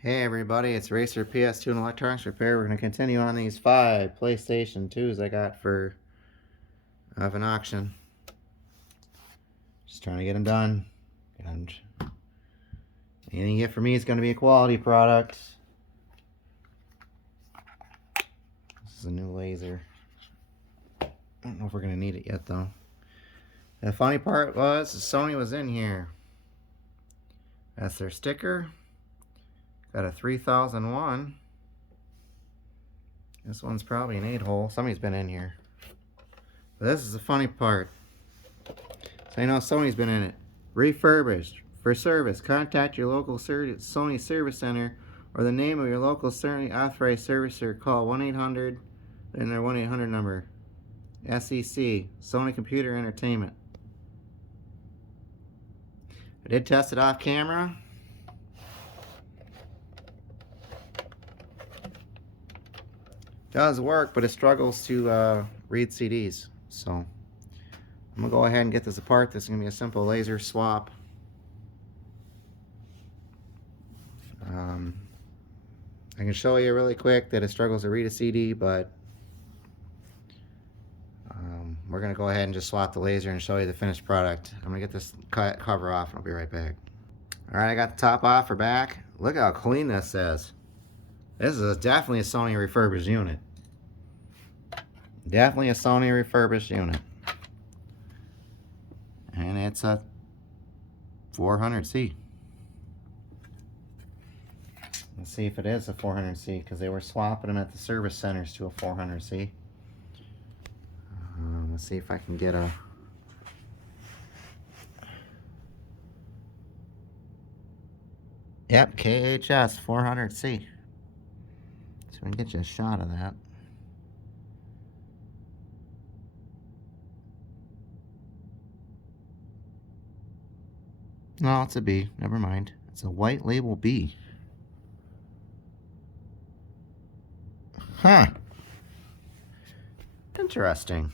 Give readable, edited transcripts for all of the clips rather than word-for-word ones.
Hey everybody, it's Racer PS2 and Electronics Repair. We're going to continue on these 5 PlayStation 2s I got for of an auction. Just trying to get them done. And anything you get from me is going to be a quality product. This is a new laser. I don't know if we're going to need it yet though. The funny part was Sony was in here. That's their sticker. Got a 3001. This one's probably an 8-hole. Somebody's been in here. But this is the funny part. So you know Sony's been in it. Refurbished. For service, contact your local Sony Service Center or the name of your local Sony authorized servicer. Call 1-800 and their 1-800 number. SEC, Sony Computer Entertainment. I did test it off camera. Does work, but it struggles to read CDs. So I'm gonna go ahead and get this apart. This is gonna be a simple laser swap. I can show you really quick that it struggles to read a CD, but we're gonna go ahead and just swap the laser and show you the finished product. I'm gonna get this cover off and I'll be right back. Alright, I got the top off for back. Look how clean this is. This is definitely a Sony refurbished unit. Definitely a Sony refurbished unit. And it's a 400C. Let's see if it is a 400C, because they were swapping them at the service centers to a 400C. Let's see if I can get a... Yep, KHS 400C. So we can get you a shot of that. No, it's a B. Never mind. It's a white label B. Huh. Interesting.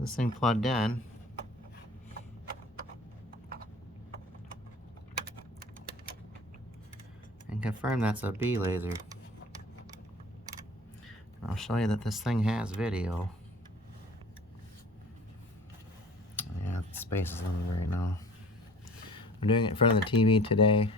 This thing plugged in. And confirm that's a B laser. I'll show you that this thing has video. Yeah, the space is limited right now. I'm doing it in front of the TV today.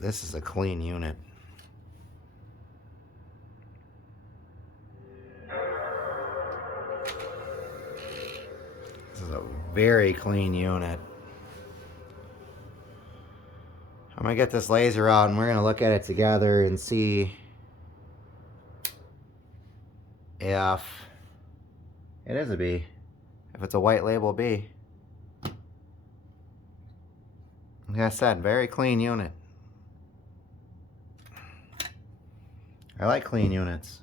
This is a clean unit. This is a very clean unit. I'm gonna get this laser out and we're gonna look at it together and see if it is a B. If it's a white label B. Like I said, very clean unit. I like clean units.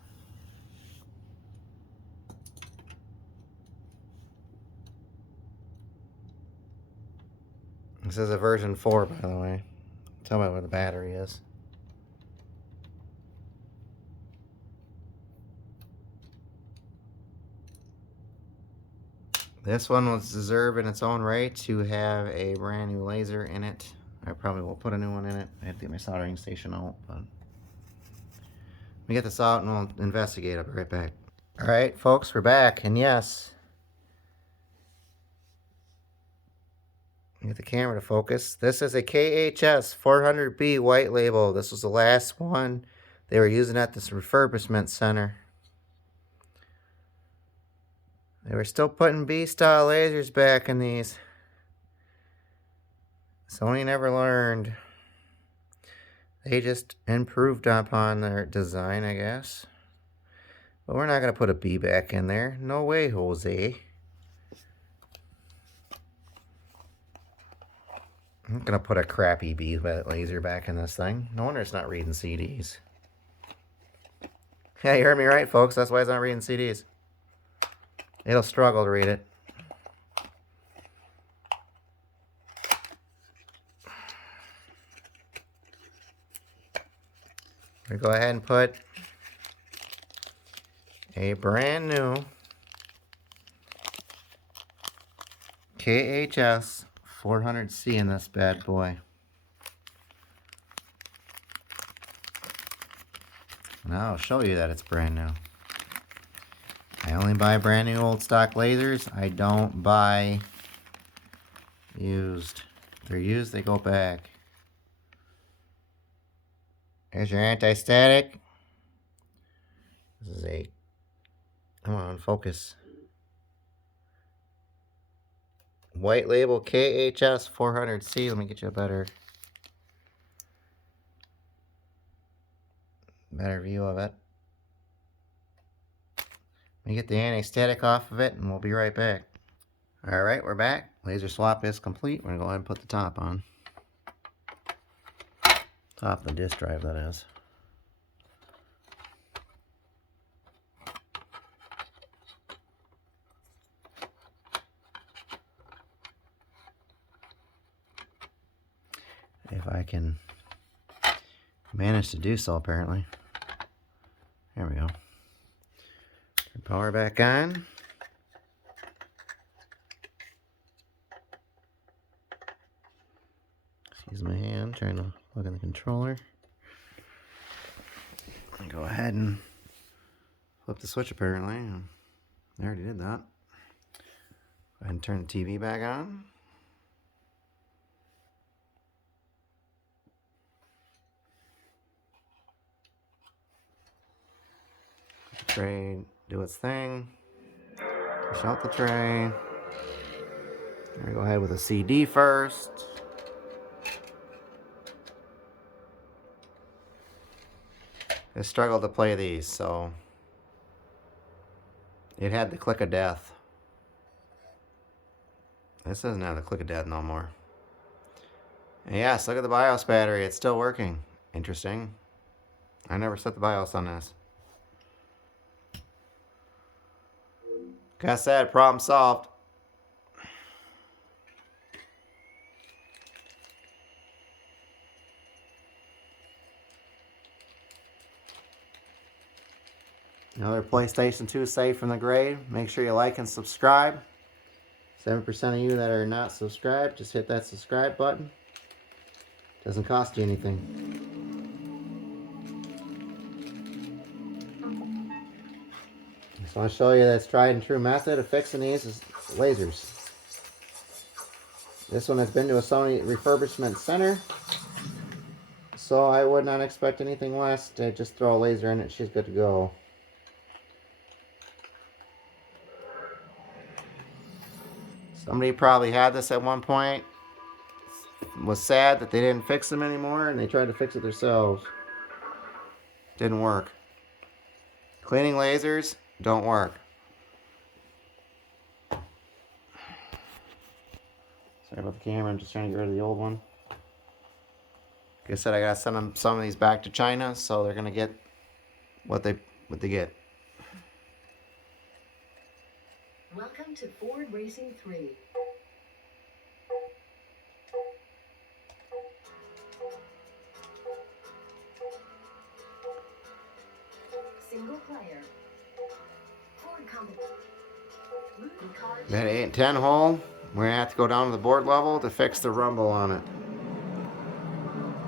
This is a version 4, by the way. Tell me where the battery is. This one was deserved in its own right to have a brand new laser in it. I probably will put a new one in it. I have to get my soldering station out, but let me get this out and we'll investigate. I'll be right back. Alright, folks, we're back, and yes, get the camera to focus. This is a KHS 400B white label. This was the last one they were using at this refurbishment center. They were still putting B-style lasers back in these. Sony never learned. They just improved upon their design, I guess. But we're not going to put a B back in there. No way, Jose. I'm not going to put a crappy B laser back in this thing. No wonder it's not reading CDs. Yeah, you heard me right, folks. That's why it's not reading CDs. It'll struggle to read it. We go ahead and put a brand new KHS 400C in this bad boy. Now I'll show you that it's brand new. I only buy brand new old stock lasers. I don't buy used. If they're used, they go back. There's your anti-static. This is a, come on, focus. White label KHS 400C. Let me get you a better view of it. Let me get the anti-static off of it and we'll be right back. Alright, we're back. Laser swap is complete. We're going to go ahead and put the top on. Top of the disk drive, that is. If I can manage to do so, apparently. There we go. Turn power back on. Excuse my hand, trying to plug in the controller. Go ahead and flip the switch, apparently. I already did that. Go ahead and turn the TV back on. Tray do its thing. Push out the tray. We're gonna go ahead with a CD first. I struggled to play these, so it had the click of death. This doesn't have the click of death no more. And yes, look at the BIOS battery. It's still working. Interesting. I never set the BIOS on this. Got that, problem solved. Another PlayStation 2 saved from the grave. Make sure you like and subscribe. 7% of you that are not subscribed, just hit that subscribe button. Doesn't cost you anything. Just want to show you that's tried and true method of fixing these is lasers. This one has been to a Sony refurbishment center, so I would not expect anything less. To just throw a laser in it, she's good to go. Somebody probably had this at one point, was sad that they didn't fix them anymore, and they tried to fix it themselves. Didn't work. Cleaning lasers don't work. Sorry about the camera, I'm just trying to get rid of the old one. Like I said, I gotta send them some of these back to China, so they're gonna get what they get. Welcome to Ford Racing 3. Single player. Ford Company. That 8 and 10 hole, we're gonna have to go down to the board level to fix the rumble on it.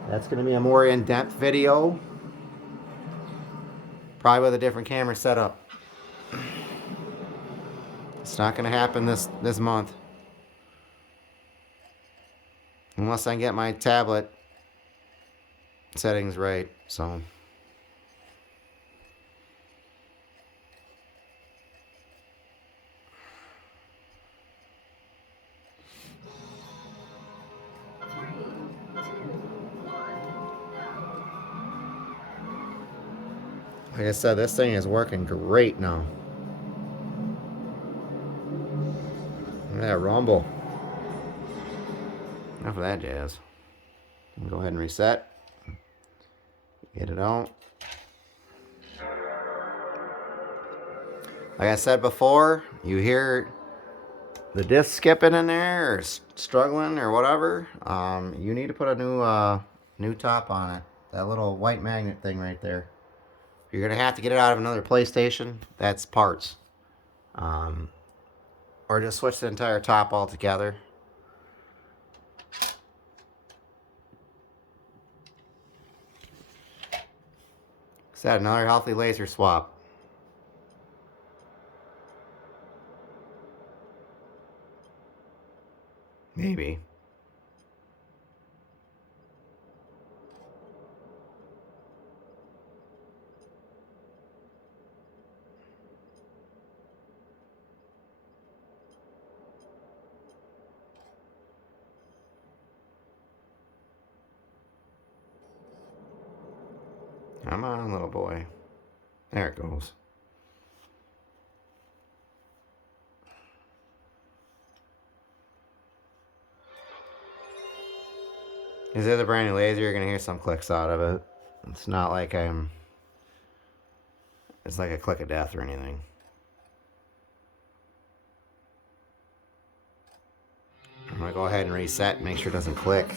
That's gonna be a more in-depth video. Probably with a different camera setup. It's not gonna happen this month. Unless I can get my tablet settings right, so. Like I said, this thing is working great now. Look at that rumble. Enough of that jazz. Go ahead and reset. Get it out. Like I said before, you hear the disc skipping in there or struggling or whatever. You need to put a new top on it. That little white magnet thing right there. You're going to have to get it out of another PlayStation. That's parts. Or just switch the entire top altogether. Is that another healthy laser swap? Maybe. Come on, little boy. There it goes. Is it a brand new laser? You're going to hear some clicks out of it. It's not like it's like a click of death or anything. I'm going to go ahead and reset and make sure it doesn't click.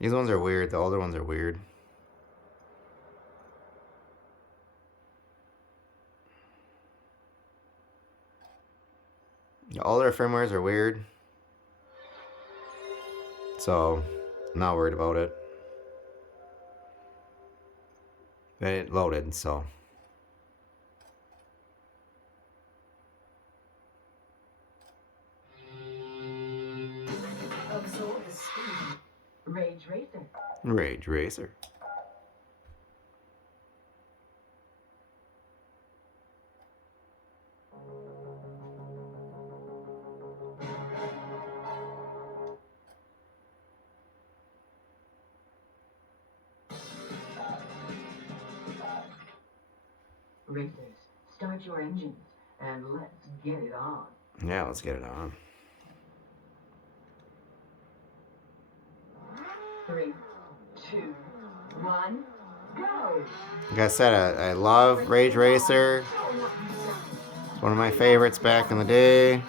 These ones are weird. The older ones are weird. The older firmwares are weird. So, I'm not worried about it. But it loaded, so. Absorb the speed. Rage Racer. Rage Racer. Racers, start your engines and let's get it on. Yeah, let's get it on. 3, 2, 1, go! Like I said, I love Rage Racer. It's one of my favorites back in the day.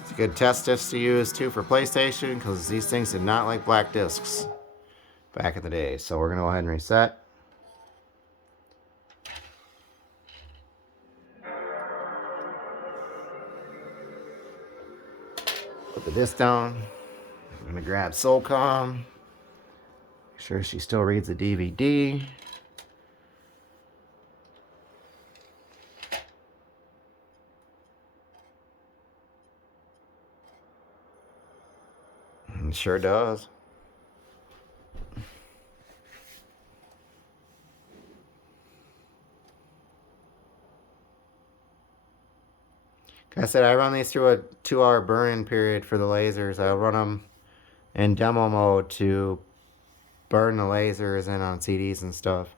It's a good test disc to use too for PlayStation because these things did not like black discs back in the day. So we're going to go ahead and reset. Put the disc down. I'm going to grab SOCOM. Make sure she still reads the DVD. It sure does. Like I said, I run these through a 2-hour burn-in period for the lasers. I'll run them in demo mode to burn the lasers in on CDs and stuff.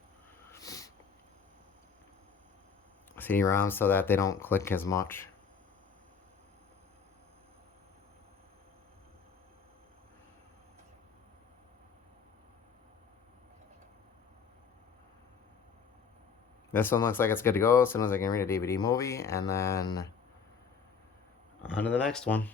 CD-ROMs so that they don't click as much. This one looks like it's good to go as soon as I can read a DVD movie, and then on to the next one.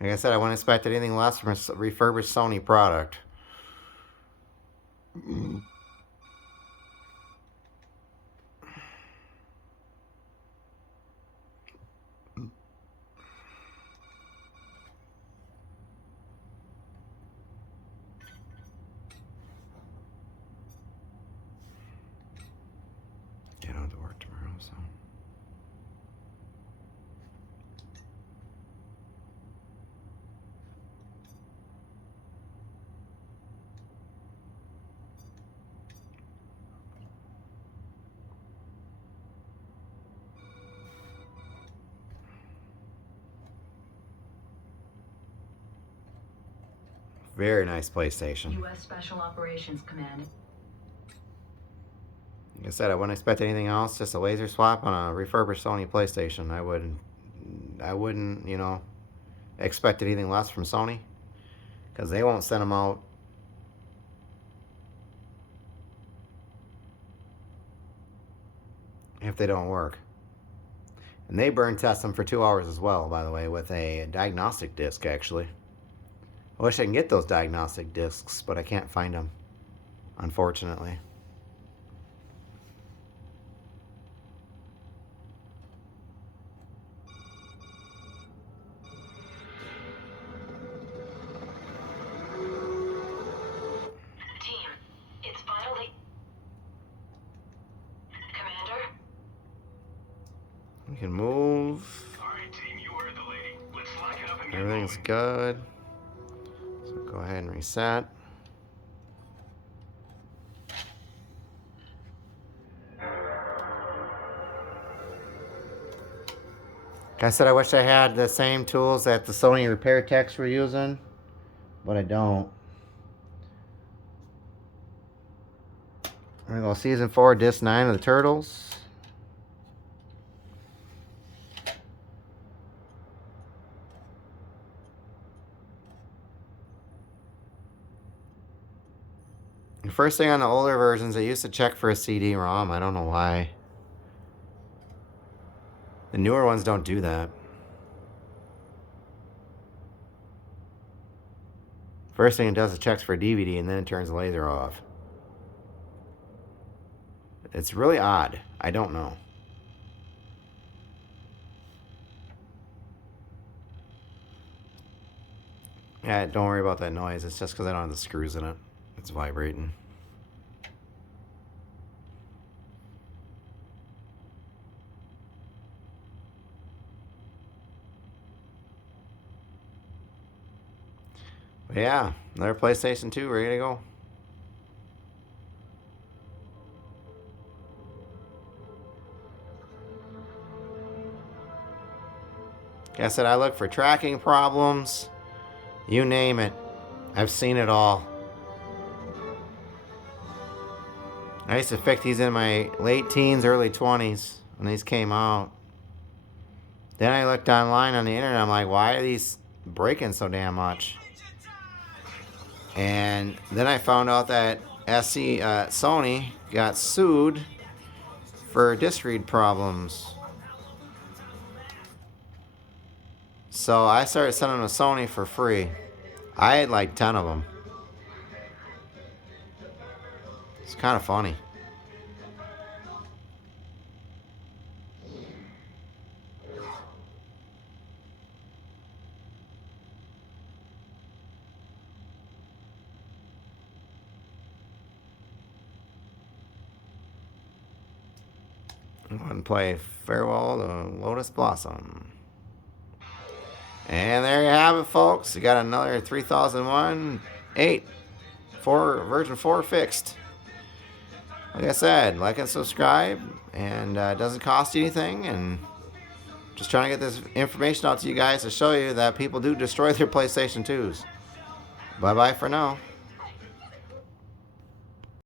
Like I said, I wouldn't expect anything less from a refurbished Sony product. I don't have to work tomorrow, so. Very nice PlayStation. U.S. Special Operations Command. Like I said, I wouldn't expect anything else. Just a laser swap on a refurbished Sony PlayStation. I wouldn't, you know, expect anything less from Sony, because they won't send them out if they don't work. And they burn test them for 2 hours as well, by the way, with a diagnostic disc, actually. I wish I can get those diagnostic discs, but I can't find them, unfortunately. Team, it's finally... Commander? We can move. Alright, team, you heard the lady. Let's slack it up and get Everything's moving. good. So go ahead and reset. Like I said, I wish I had the same tools that the Sony repair techs were using, but I don't. We're going to go Season 4, Disc 9 of the Turtles. The first thing on the older versions, they used to check for a CD-ROM. I don't know why. The newer ones don't do that. First thing it does is checks for DVD, and then it turns the laser off. It's really odd. I don't know. Yeah, don't worry about that noise. It's just because I don't have the screws in it. It's vibrating. But yeah, another PlayStation 2 ready to go. Like I said, I look for tracking problems. You name it. I've seen it all. I used to fix these in my late teens, early 20s when these came out. Then I looked online on the internet. I'm like, why are these breaking so damn much? And then I found out that Sony got sued for disc read problems. So I started sending them to Sony for free. I had like 10 of them. It's kind of funny. I'm going to play Farewell to Lotus Blossom. And there you have it, folks. You got another 3001 version 4 fixed. Like I said, like and subscribe, and it doesn't cost you anything. And just trying to get this information out to you guys to show you that people do destroy their PlayStation 2s. Bye-bye for now.